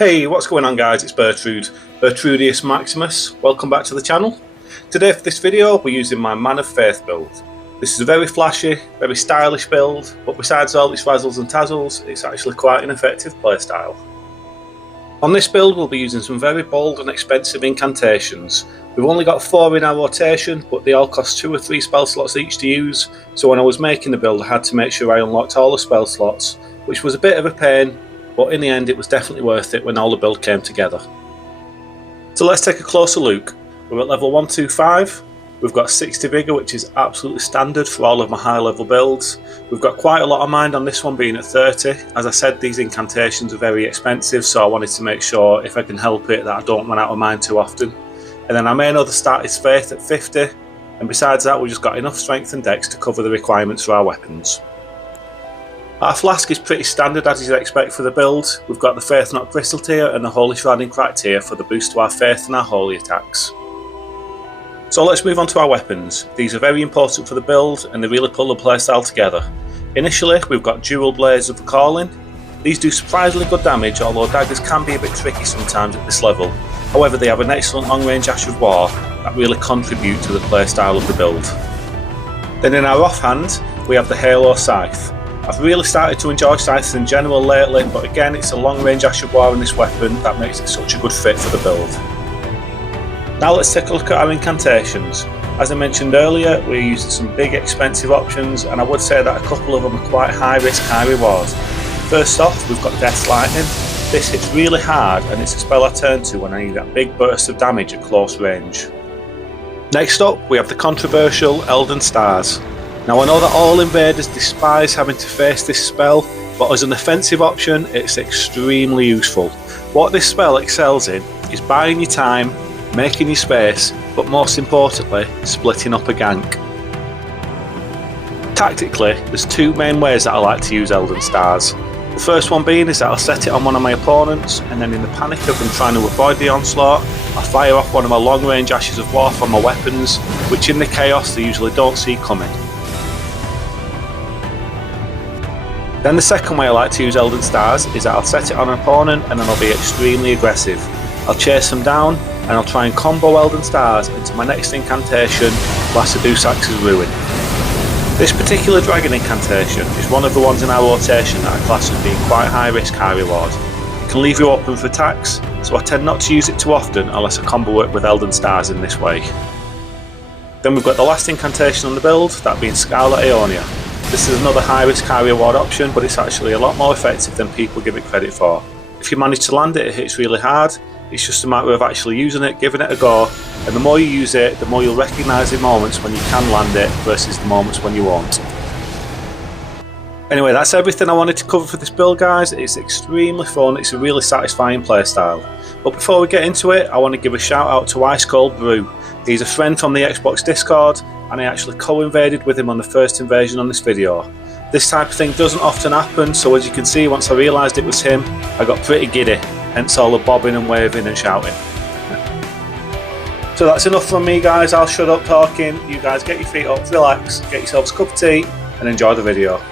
Hey, what's going on guys? It's Bertrudius Maximus. Welcome back to the channel. Today for this video we're using my Man of Faith build. This is a very flashy, very stylish build, but besides all its razzles and tazzles, it's actually quite an effective playstyle. On this build we'll be using some very bold and expensive incantations. We've only got 4 in our rotation, but they all cost 2 or 3 spell slots each to use, so when I was making the build I had to make sure I unlocked all the spell slots, which was a bit of a pain, but in the end it was definitely worth it when all the build came together. So let's take a closer look. We're at level 125, we've got 60 vigour, which is absolutely standard for all of my high level builds. We've got quite a lot of mind on this one being at 30. As I said, these incantations are very expensive, so I wanted to make sure, if I can help it, that I don't run out of mind too often. And then our main other stat is Faith at 50, and besides that we've just got enough strength and dex to cover the requirements for our weapons. Our flask is pretty standard as you'd expect for the build. We've got the Faith Not Crystal tier and the Holy Shrouding Crack tier for the boost to our faith and our holy attacks. So let's move on to our weapons. These are very important for the build and they really pull the playstyle together. Initially we've got Dual Blades of the Calling. These do surprisingly good damage, although daggers can be a bit tricky sometimes at this level. However, they have an excellent long range Ash of War that really contribute to the playstyle of the build. Then in our offhand we have the Halo Scythe. I've really started to enjoy scythes in general lately, but again it's a long range Ash of War in this weapon that makes it such a good fit for the build. Now let's take a look at our incantations. As I mentioned earlier, we're using some big expensive options, and I would say that a couple of them are quite high risk, high reward. First off, we've got Death Lightning. This hits really hard and it's a spell I turn to when I need that big burst of damage at close range. Next up we have the controversial Elden Stars. Now I know that all invaders despise having to face this spell, but as an offensive option it's extremely useful. What this spell excels in is buying your time, making your space, but most importantly splitting up a gank. Tactically there's 2 main ways that I like to use Elden Stars. The first one being is that I'll set it on one of my opponents, and then in the panic of them trying to avoid the onslaught, I'll fire off one of my long range Ashes of War from my weapons, which in the chaos they usually don't see coming. Then the second way I like to use Elden Stars is that I'll set it on an opponent and then I'll be extremely aggressive. I'll chase them down and I'll try and combo Elden Stars into my next incantation, Deus Ruin. This particular dragon incantation is one of the ones in our rotation that I class as being quite high risk, high reward. It can leave you open for attacks, so I tend not to use it too often unless I combo it with Elden Stars in this way. Then we've got the last incantation on the build, that being Scarlet Aeonia. This is another high risk, high reward option, but it's actually a lot more effective than people give it credit for. If you manage to land it, it hits really hard. It's just a matter of actually using it, giving it a go, and the more you use it, the more you'll recognise the moments when you can land it versus the moments when you won't. Anyway, that's everything I wanted to cover for this build guys. It's extremely fun, it's a really satisfying playstyle. But before we get into it, I want to give a shout out to Ice Cold Brew. He's a friend from the Xbox Discord, and I actually co-invaded with him on the first invasion on this video. This type of thing doesn't often happen, so as you can see, once I realised it was him, I got pretty giddy, hence all the bobbing and waving and shouting. So that's enough from me guys, I'll shut up talking, you guys get your feet up, relax, get yourselves a cup of tea and enjoy the video.